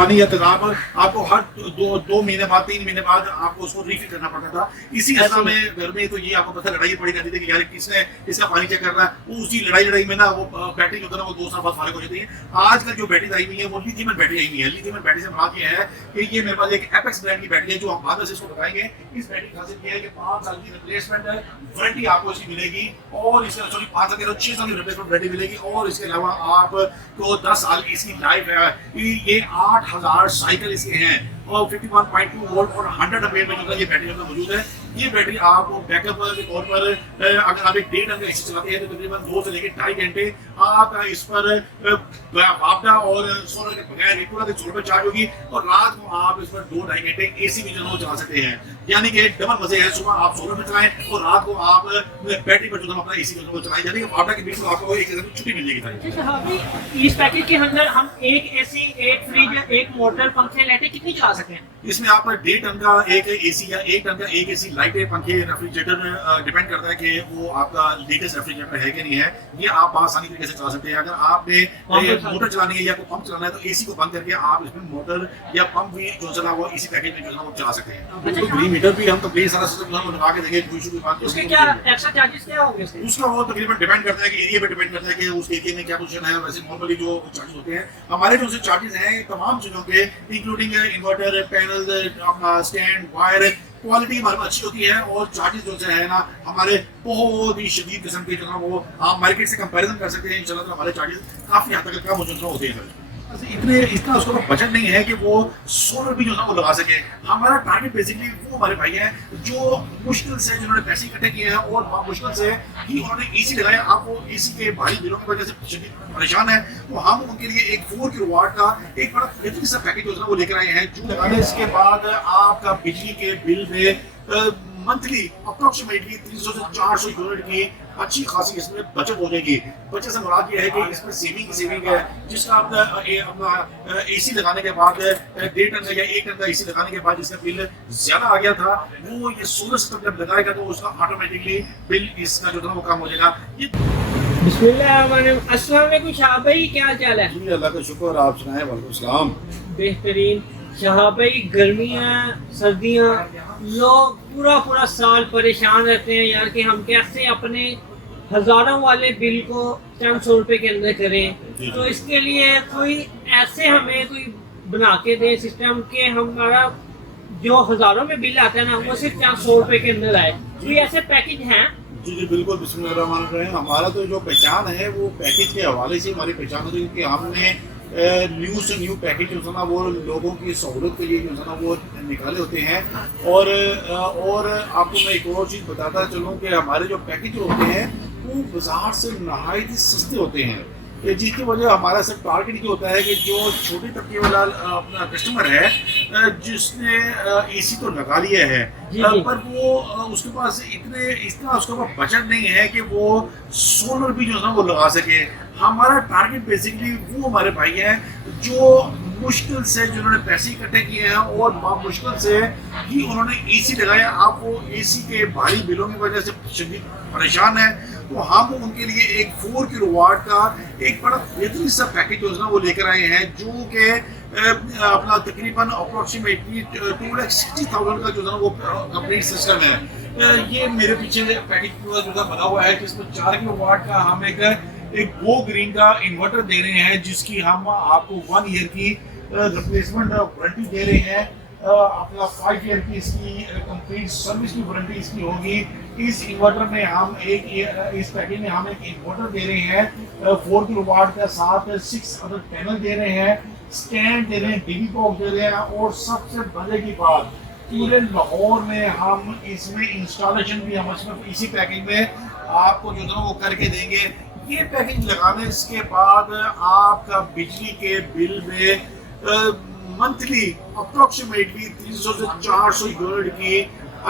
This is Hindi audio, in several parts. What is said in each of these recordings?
पानी या तेजाब आपको हर दो महीने बाद 3 महीने बाद आपको उसको रिफिल करना पड़ता था। इसी अवस्था में घर में तो ये आपको पता लड़ाई पड़ी करती थी कि यार किसने इसका पानी चेक कर रहा है, वो उसी लड़ाई में ना वो बैटरी होता है वो 2 साल बाद फारिग हो जाती है। आजकल जो बैटरी आई हुई है वो लिथियम बैटरी आई हुई है। लिथियम बैटरी से बात यह है कि ये मेरे पास एक एपेक्स ब्रांड की बैटरी है जो हम बाद में इसको बताएंगे। इस बैटरी की खासियत ये है कि 5 साल की रिप्लेसमेंट वारंटी आपको इसकी मिलेगी और इसके सॉरी 5 साल के 6 साल की रिप्लेसमेंट वारंटी मिलेगी और इसके अलावा आपको 10 साल इसकी लाइफ है। ये 8000 साइकिल इसके हैं और 51.2 वोल्ट और 100 एम्पीयर में जो ये बैटरी मौजूद है। ये बैटरी आपको बैकअप के तौर पर अगर आप एक 1.5 घंटे एसी चलाते हैं तो तकरीबन 2 से लेकर 2.5 घंटे आप इस पर वापडा और सोलर के बगैर पूरा दिन सोलर पर चार्ज होगी और रात को आप इस पर 2-2.5 घंटे एसी भी जो चला सकते हैं। यानी कि डबल मजे है, सुबह आप सोलर में चलाएं और रात को आप बैटरी पर जो अपना एसी जो चलाएं। यानी कि वापडा के बीच में आपको एक दिन छुट्टी मिल जाएगी। इस पैकेज के अंदर हम एक एसी, एक फ्रिज, एक मोटर, पंखे, लाइटें कितनी चला सकते हैं? इसमें आप 1.5 टन का एक एसी या 1 टन का एक एसी, लाइटें, पंखे, रेफ्रिजरेटर डिपेंड करता है कि वो आपका लेटेस्ट रेफ्रिजरेटर है कि नहीं है। ये आप आसानी तरीके से चला सकते हैं। अगर आपने मोटर चलानी है या कोई पंप चलाना है तो एसी को बंद करके आप इसमें मोटर या पंप भी जो चला वो इसी पैकेज में जो है वो चला सकते हैं। तो ग्रीन मीटर भी हम तो प्लीज सारा सिस्टम लगा के देंगे। कोई इशू की बात उसके क्या एक्स्ट्रा चार्जेस क्या होंगे? उसका वो तकरीबन डिपेंड करता है कि एरिया पे डिपेंड करता है कि उस एरिया में क्या पोजीशन है। वैसे नॉर्मली जो चार्जेस होते हैं हमारे जो चार्जेस हैं तमाम चीजों के इंक्लूडिंग इन्वर्टर, पैनल, अपना स्टैंड, वायर, क्वालिटी हमारे पास अच्छी होती है और चार्जेस जो है ना हमारे बहुत ही शदीद किस्म के जो है वो आप मार्केट से कंपैरिजन कर सकते हैं। इंशाल्लाह हमारे चार्जेस काफी हद तक कम होते हैं। इतना उसका बजट नहीं है कि वो सोलर भी जो है वो लगा सके। हमारा टारगेट बेसिकली वो हमारे भाई हैं जो मुश्किल से जिन्होंने पैसे इकट्ठे किए हैं और मुश्किल से ही उन्होंने एसी लगाया। आप वो एसी के भारी बिलों की वजह से परेशान है तो हम उनके लिए एक 4 किलोवाट का एक बड़ा बेहतरीन सा पैकेज जो है वो लेकर आए हैं जो लगाने इसके बाद आपका बिजली के बिल में मंथली अप्रोक्सीमेटली 300 से 400 यूनिट की अच्छी खासी इसमें बचत हो जाएगी। बचत से मुराद ये है कि इसमें सेविंग है जिसका अपना एसी लगाने के बाद 1.5 टन का या 1 टन का एसी लगाने के बाद जिसका बिल ज्यादा आ गया था वो ये सोलर सिस्टम जब लगाएगा तो उसका ऑटोमेटिकली बिल इसका जो था वो कम हो जाएगा। बिस्मिल्लाह, अस्सलाम वालेकुम शाह भाई, क्या हाल चाल है? जी अल्लाह का शुक्र, आप सुनाएं। वालेकुम सलाम। बेहतरीन। शाह भाई, गर्मियाँ, सर्दियाँ, लोग पूरा साल परेशान रहते हैं यार कि हम कैसे अपने हजारों वाले बिल को चंद 100 रुपए के अंदर करें। तो इसके लिए कोई ऐसे हमें कोई बना के दे सिस्टम के हमारा जो हजारों में बिल आता है ना वो सिर्फ चंद 100 रुपए के अंदर आए। कोई ऐसे पैकेज हैं? जी बिल्कुल। बिस्मिल्लाहिर्रहमानिर्रहीम। हमारा तो जो पहचान है वो पैकेज के हवाले से हमारी पहचान होती है कि हमने न्यू से न्यू पैकेज जो है ना वो लोगों की सहूलत के लिए जो है ना वो निकाले होते हैं। और आपको मैं एक और चीज़ बताता चलूँ कि हमारे जो पैकेज होते हैं वो बाजार से नहायत ही सस्ते होते हैं जिसकी वजह हमारा सब टारगेट ये होता है कि जो छोटे तबके वाला अपना कस्टमर है जिसने एसी तो लगा लिया है पर वो उसके पास इतना उसके पास बजट नहीं है कि वो सोलर भी जो है ना वो लगा सके। हमारा टारगेट बेसिकली वो हमारे भाई हैं जो मुश्किल से जिन्होंने पैसे इकट्ठे किए हैं और मुश्किल से ही उन्होंने एसी लगाया। आप वो एसी के भारी बिलों की वजह से शदीद परेशान है तो हम उनके लिए एक 4 किलोवाट का एक बड़ा बेहतरीन सा पैकेज जो है वो लेकर आए हैं जो कि अपना तकरीबन अप्रोक्सीमेटली 2,60,000 का जो है वो कंप्लीट सिस्टम है। ये मेरे पीछे पैकेज पूरा जो बना हुआ है जिसमें 4 किलोवाट का हम एक गो ग्रीन का इन्वर्टर दे रहे हैं जिसकी हम आपको 1 ईयर की रिप्लेसमेंट वारंटी दे रहे हैं। अपना 5 ईयर की इसकी कंप्लीट सर्विस की वारंटी इसकी होगी। इस इन्वर्टर में हम इस पैकेज में हम एक इन्वर्टर दे रहे हैं 4 किलोवाट का, साथ 6 अदर पैनल दे रहे हैं, स्टैंड दे रहे हैं, डीबी बॉक्स दे रहे हैं और सबसे बड़े की बात पूरे लाहौर में हम इसमें इंस्टॉलेशन भी हम इसमें इसी पैकेज में आपको जो है वो करके देंगे। ये पैकेज लगाने के बाद आपका बिजली के बिल में मंथली अप्रोक्सीमेटली 300 से 400 यूनिट की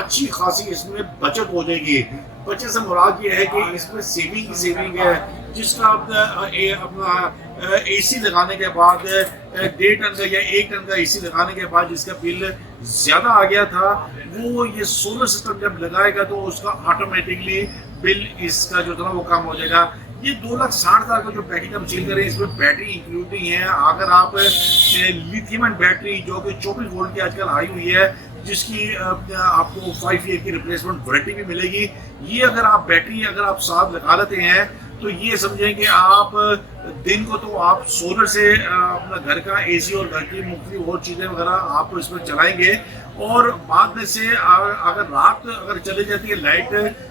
अच्छी खासी इसमें बचत हो जाएगी। बचत से मुराद ये है कि इसमें सेविंग है जिसका अपना एसी लगाने के बाद 1.5 टन का या 1 टन का एसी लगाने के बाद जिसका बिल ज़्यादा आ गया था वो ये सोलर सिस्टम जब लगाएगा तो उसका ऑटोमेटिकली बिल इसका जो था वो कम हो जाएगा। ये 2,60,000 का जो पैकेज हम सेल कर रहे हैं, इसमें बैटरी इंक्लूड नहीं है। अगर आप लिथियम आयन बैटरी जो कि 24 वोल्ट की आजकल आई हुई है, जिसकी आपको 5 ईयर की रिप्लेसमेंट वारंटी भी मिलेगी, ये अगर आप बैटरी अगर आप साथ लगा लेते हैं तो ये समझें कि आप दिन को तो आप सोलर से अपना घर का एसी और घर की मुख्तलिफ और चीज़ें वगैरह आप इसमें चलाएंगे, और बाद में से अगर रात अगर चली जाती है लाइट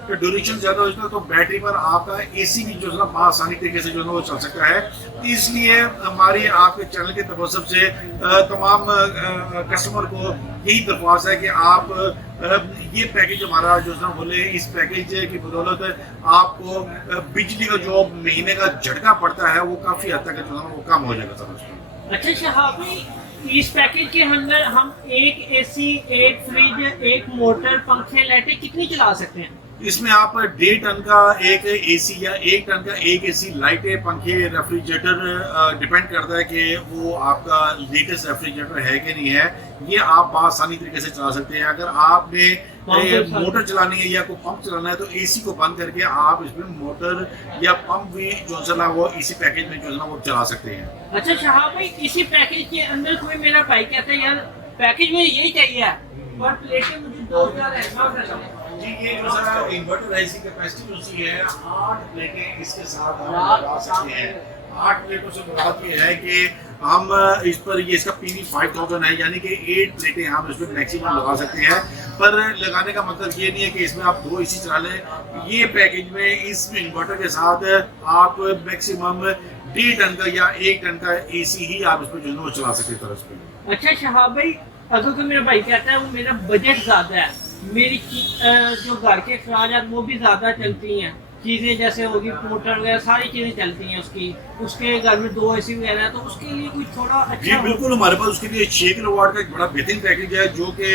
का ड्यूरेशन ज़्यादा हो जाता है तो बैटरी पर आपका एसी भी जो है ना आसानी तरीके से जो है वो चल सकता है। इसलिए हमारी आपके चैनल के तवज्जुह से तमाम कस्टमर को यही दरख्वास्त है कि आप ये पैकेज हमारा जो है ना बोले, इस पैकेज की बदौलत आपको बिजली का जो महीने का झटका पड़ता है वो काफ़ी हद तक जो है वो कम हो जाएगा सर। अच्छा शहाब भाई, इस पैकेज के अंदर हम एक एसी, एक फ्रिज, एक मोटर, पंखे, लाइटें कितनी चला सकते हैं? इसमें आप 1.5 टन का एक एसी या 1 टन का एक एसी, लाइटें, पंखे, रेफ्रिजरेटर, डिपेंड करता है कि वो आपका लेटेस्ट रेफ्रिजरेटर है कि नहीं है, ये आप आसानी तरीके से चला सकते हैं। अगर आपने मोटर चलानी है या कोई पंप चलाना है तो एसी को बंद करके आप इसमें मोटर या पंप भी जो है ना वो इसी पैकेज में जो है ना वो चला सकते हैं। अच्छा शहाब भाई, इसी पैकेज के अंदर कोई मेरा भाई कहता है यार पैकेज में यही चाहिए पर प्लेटें मुझे 2000 एक्स्ट्रा जी, ये जो सारा इन्वर्टर है इसकी कैपेसिटी जो सी है 8 प्लेटें इसके साथ हम लगा सकते हैं। 8 प्लेटों से मुराद ये है कि हम इस पर ये इसका PV 5000 है, यानी कि 8 प्लेटें हम इसमें मैक्सिमम लगा सकते हैं। पर लगाने का मतलब ये नहीं है कि इसमें आप 2 एसी चला लें। ये पैकेज में इस इन्वर्टर के साथ आप मैक्सिमम 1.5 टन का या 1 टन का एसी ही आप इसमें जो है वो चला सकते हैं तरफ पे। अच्छा शहाब भाई, अगर कोई मेरा भाई कहता है वो मेरा बजट ज़्यादा है, मेरी जो घर के अखराजात वो भी ज़्यादा चलती हैं, चीज़ें जैसे होगी मोटर वगैरह सारी चीज़ें चलती हैं उसके घर में 2 एसी वगैरह है, तो उसके लिए कुछ थोड़ा अच्छा। जी बिल्कुल, हमारे पास उसके लिए 6 किलोवाट का एक बड़ा बेहतरीन पैकेज है जो कि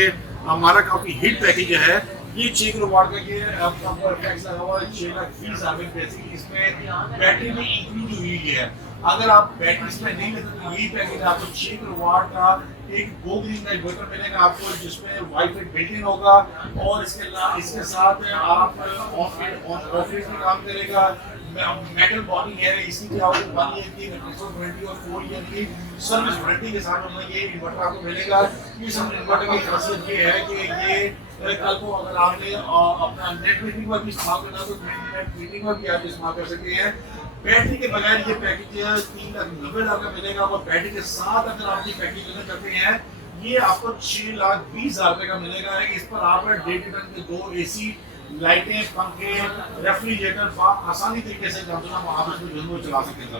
हमारा काफ़ी हिट पैकेज है। ये 6 किलोवाट का ये आपका टैक्स लगा हुआ है 6,20,000 में। बेसिकली इसमें बैटरी में इंक्लूड हुई है। अगर आप बैटरी इसमें नहीं लेते तो यही पैकेज आपको 6 किलोवाट का एक 2 ग्रीन का इन्वर्टर मिलेगा आपको, जिसमें वाईफाई बिल्ट इन होगा, और इसके साथ आप ऑफ भी काम करेगा। मेटल बॉडी है, इसकी क्या आपको 1 ईयर की वारंटी और 4 ईयर की सर्विस वारंटी के साथ हमें ये इन्वर्टर आपको मिलेगा। इस इन्वर्टर की खासियत ये है कि ये कल को अगर आपने अपना नेट मीटिंग पर भी इस्तेमाल करना है तो नेट मीटिंग पर भी आप इस्तेमाल कर सकते हैं। बैटरी के बगैर ये पैकेज 3,90,000 का मिलेगा, और बैटरी के साथ अगर आप ये पैकेज लेना चाहते हैं ये आपको 6,20,000 का मिलेगा। इस पर आप 1.5 टन के 2 एसी, लाइटें, पंखे, रेफ्रिजरेटर आसानी तरीके से आप इसमें जो चला सकते हैं।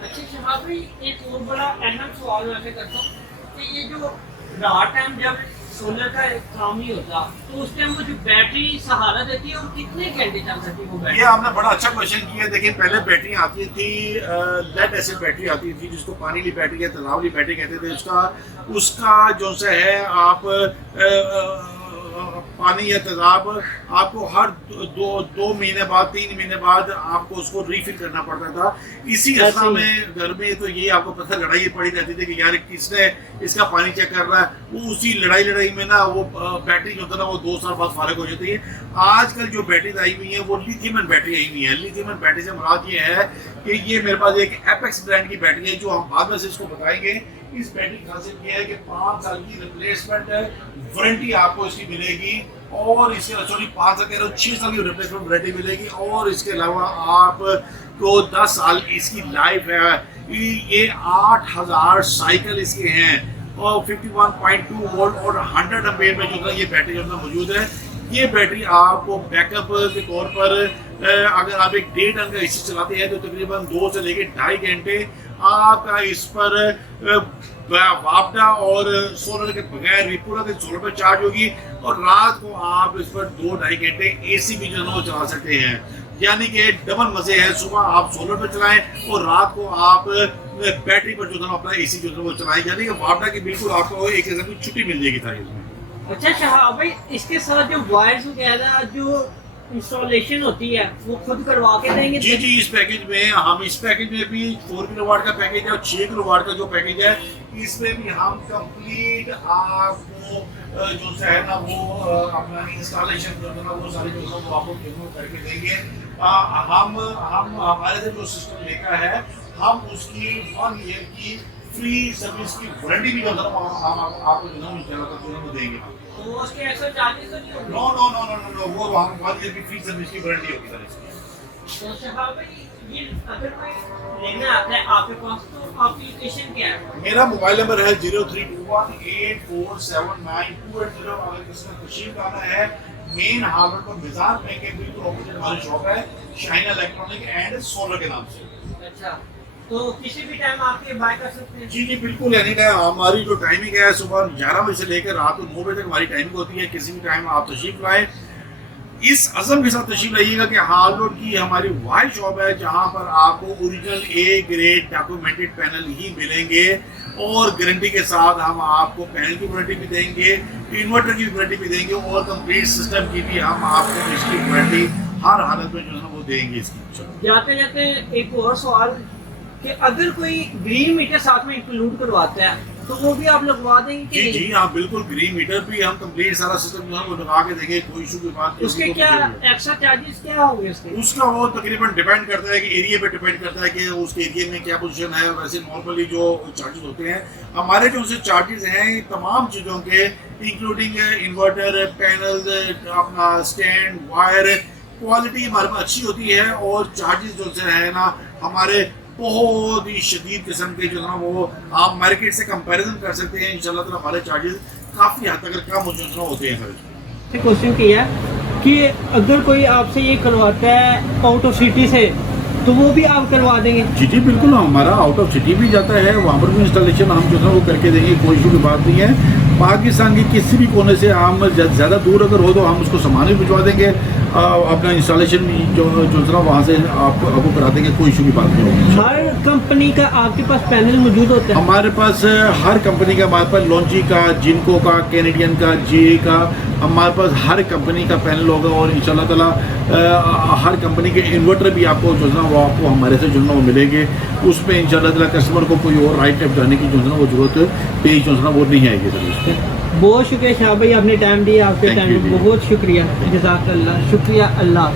अच्छा शहाब भाई, एक और बड़ा अहम सवाल मैं आपसे करता हूँ कि ये जो रात टाइम जब सोलर का काम नहीं होता तो उस टाइम वो जो बैटरी सहारा देती है और कितने घंटे चल सकती है वो बैटरी? ये आपने बड़ा अच्छा क्वेश्चन किया। देखिए, पहले बैटरी आती थी लेड एसिड बैटरी आती थी, जिसको पानी वाली बैटरी या तालाब वाली बैटरी कहते थे। उसका जो सा है आप पानी या तेजाब आपको हर 2 महीने बाद 3 महीने बाद आपको उसको रिफिल करना पड़ता था। इसी अवस्था में घर में तो ये आपको पता लड़ाई पड़ी रहती थी कि यार किसने इसका पानी चेक कर रहा है। वो उसी लड़ाई में ना वो बैटरी जो होता है ना वो 2 साल बाद फारिग हो जाती है। आजकल जो बैटरी आई हुई है वो लिथियम आयन बैटरी आई हुई है। लिथियम आयन बैटरी से मुराद ये है कि ये मेरे पास एक एपेक्स ब्रांड की बैटरी है जो हम बाद में से इसको बताएंगे। इस बैटरी की खासियत ये है कि 5 साल की रिप्लेसमेंट वारंटी आपको इसकी मिलेगी, और इसके 5 साल कह रहे हो 6 साल की रिप्लेसमेंट वारंटी मिलेगी, और इसके अलावा आपको 10 साल इसकी लाइफ है। ये 8,000 साइकिल इसके हैं, और 51.2 वोल्ट और 100 एम्पेयर में जो ये बैटरी जो मौजूद है। ये बैटरी आपको बैकअप के तौर पर अगर आप एक 1.5 टन का एसी चलाते हैं तो तकरीबन 2 से लेकर 2.5 घंटे आपका इस पर वापडा और सोलर के बगैर भी पूरा दिन सोलर पर चार्ज होगी, और रात को आप इस पर 2-2.5 घंटे एसी भी जो है वो चला सकते हैं। यानी कि डबल मजे है, सुबह आप सोलर पर चलाएं और रात को आप बैटरी पर जो है अपना एसी जो है वो चलाएं। यानी कि वापडा की बिल्कुल आपको एक किस्म की छुट्टी मिल जाएगी था इसमें। अच्छा शहाब भाई, इसके साथ जो वायर्स वगैरह जो इंस्टॉलेशन होती है वो खुद करवा के देंगे? जी जी, इस पैकेज में हम इस पैकेज में भी 4 किलोवाट का पैकेज है और 6 किलोवाट का जो पैकेज है इसमें भी हम कंप्लीट आपको जो है ना वो अपना इंस्टॉलेशन जो है ना वो सारी जो वो आपको डेमो करके देंगे। हम हमारे से जो सिस्टम लेकर है हम उसकी 1 ईयर की फ्री सर्विस की वारंटी भी जो है ना हम आपको जो है वो देंगे। तो उसके एक्स्ट्रा चार्जेस तो नहीं होंगे? No no no no no no, वो हम 1 ईयर की फ्री सर्विस की वारंटी होगी सर इसकी। तो शहाब भाई ये अगर कोई लेना आता है आपके पास तो आपकी लोकेशन क्या है? मेरा मोबाइल नंबर है 0321847928। अगर किसी ने तशरीफ लाना है मेन हार्बर पर मिजान बैंक के बिल्कुल ऑपोजिट हमारी शॉप है शाइना इलेक्ट्रॉनिक एंड सोलर के नाम से। अच्छा, तो किसी भी टाइम आके बाय कर सकते हैं? जी जी बिल्कुल, एनी टाइम। हमारी जो टाइमिंग है सुबह 11 बजे से लेकर रात को 9 बजे तक हमारी टाइमिंग होती है। किसी भी टाइम आप तशरीफ लाएं, इस अज़म के साथ तशरीफ लाइएगा कि हार्वर्ड की हमारी वाइड शॉप है जहां पर आपको original A grade documented panel ही मिलेंगे और गारंटी के साथ हम आपको पैनल की वारंटी भी देंगे, इन्वर्टर की वारंटी भी देंगे और कंप्लीट सिस्टम की भी हम आपको इसकी वारंटी हर हालत में जो है ना वो देंगे इसकी। जाते जाते एक और सवाल कि अगर कोई ग्रीन मीटर साथ में इंक्लूड करवाता है तो वो भी आप लगवा देंगे कि जी जी हाँ बिल्कुल, ग्रीन मीटर भी हम कंप्लीट सारा सिस्टम जो है वो लगा के देंगे, कोई इशू की बात नहीं। उसके क्या एक्स्ट्रा चार्जेस क्या होंगे उसके? उसका वो तकरीबन डिपेंड करता है कि एरिया पे डिपेंड करता है कि उसके एरिया में क्या पोजीशन है। वैसे नॉर्मली जो चार्जेस होते हैं हमारे जो उनसे चार्जेस हैं तमाम चीज़ों के इंक्लूडिंग इन्वर्टर पैनल अपना स्टैंड वायर क्वालिटी हमारे पास अच्छी होती है और चार्जेस जो से है ना हमारे बहुत ही शदीद किस्म के जो है ना वो आप मार्केट से कंपैरिजन कर सकते हैं। इंशाल्लाह ताला हमारे चार्जेस काफ़ी हद तक कम जो होते हैं। क्वेश्चन किया कि अगर कोई आपसे ये करवाता है आउट ऑफ सिटी से तो वो भी आप करवा देंगे? जी जी बिल्कुल, हमारा आउट ऑफ सिटी भी जाता है, वहाँ पर भी इंस्टॉलेशन हम जो है वो करके देंगे, कोई इशू की बात नहीं है। पाकिस्तान के किसी भी कोने से हम ज़्यादा दूर अगर हो तो हम उसको सामान भी भिजवा देंगे, अपना इंस्टॉलेशन जो है वहाँ से आपको करा देंगे, कोई इशू की बात नहीं होगी। हर कंपनी का आपके पास पैनल मौजूद होता है? हमारे पास हर कंपनी का, हमारे पास लॉन्ची का, जिनको का, कैनेडियन का, जे का, हमारे पास हर कंपनी का पैनल होगा और इंशाल्लाह ताला हर कंपनी के इन्वर्टर भी आपको जो है ना वो आपको हमारे से जो है ना वो मिलेंगे। उसमें इंशाल्लाह ताला कस्टमर को कोई और राइट टाइप जाने की जो है ना वो जरूरत पे जो है ना वो नहीं आएगी सर। बहुत शुक्रिया शाह भाई, आपने टाइम दिया, आपके Thank टाइम you, जी। बहुत शुक्रिया, जज़ाकल्लाह, शुक्रिया, अल्लाह।